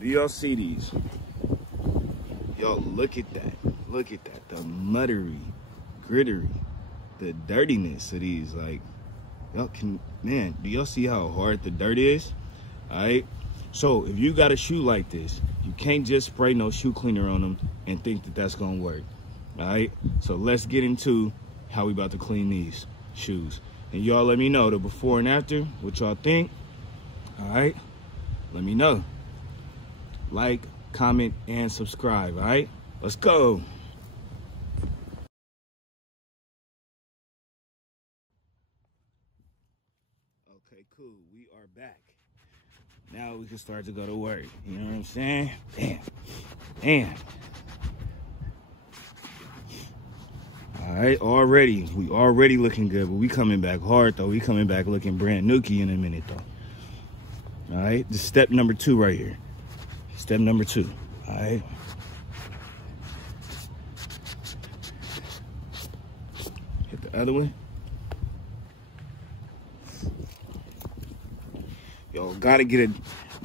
Do y'all see these? Y'all look at that. Look at that. The muddery, grittery, the dirtiness of these. Like, y'all can, man, do y'all see how hard the dirt is? All right. So if you got a shoe like this, you can't just spray no shoe cleaner on them and think that that's gonna work. All right. So let's get into how we about to clean these shoes. And y'all let me know the before and after, what y'all think. All right. Let me know. Like, comment, and subscribe. All right. Let's go. Okay, cool. We are back. Now we can start to go to work. You know what I'm saying? Damn. All right, we already looking good, but we coming back hard, though. We coming back looking brand nookie in a minute, though. All right, this is step number 2 right here. Step number 2, all right? Hit the other one. Yo, gotta get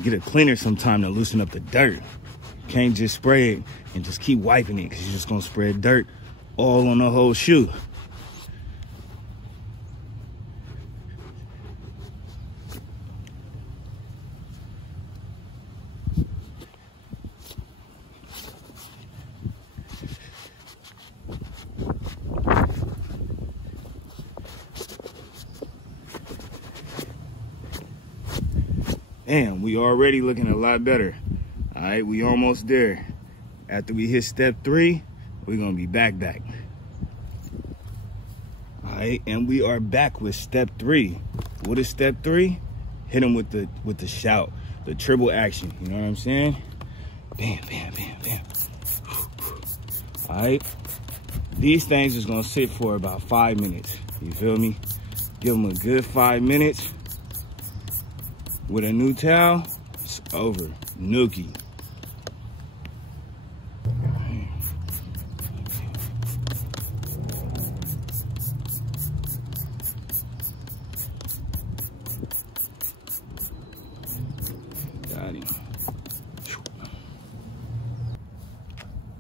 a cleaner sometime to loosen up the dirt. Can't just spray it and just keep wiping it, because you're just gonna spread dirt all on the whole shoe. Damn, we already looking a lot better. All right, we almost there. After we hit step 3, we're gonna be back. All right, and we are back with step 3. What is step 3? Hit them with the shout, the triple action. You know what I'm saying? Bam, bam, bam, bam. All right, these things is gonna sit for about 5 minutes. You feel me? Give them a good 5 minutes. With a new towel, it's over. Nookie. Got him.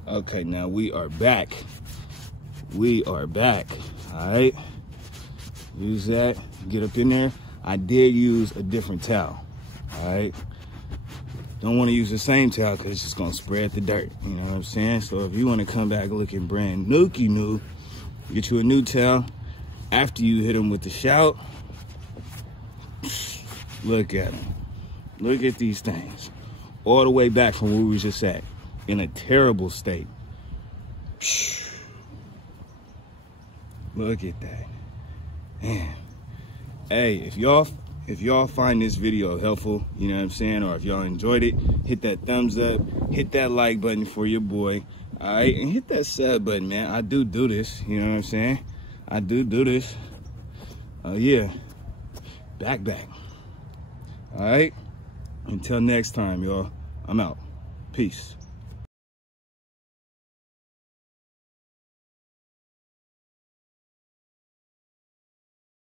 Okay, now we are back. We are back. All right. Use that. Get up in there. I did use a different towel, all right? Don't want to use the same towel because it's just going to spread the dirt, you know what I'm saying? So if you want to come back looking brand nookie new, get you a new towel. After you hit them with the shout, look at them. Look at these things. All the way back from where we was just at, in a terrible state. Look at that, man. Hey, if y'all find this video helpful, you know what I'm saying, or if y'all enjoyed it, hit that thumbs up, hit that like button for your boy, all right, and hit that sub button, man. I do this, you know what I'm saying? I do this. Yeah, back. All right, until next time, y'all, I'm out. Peace.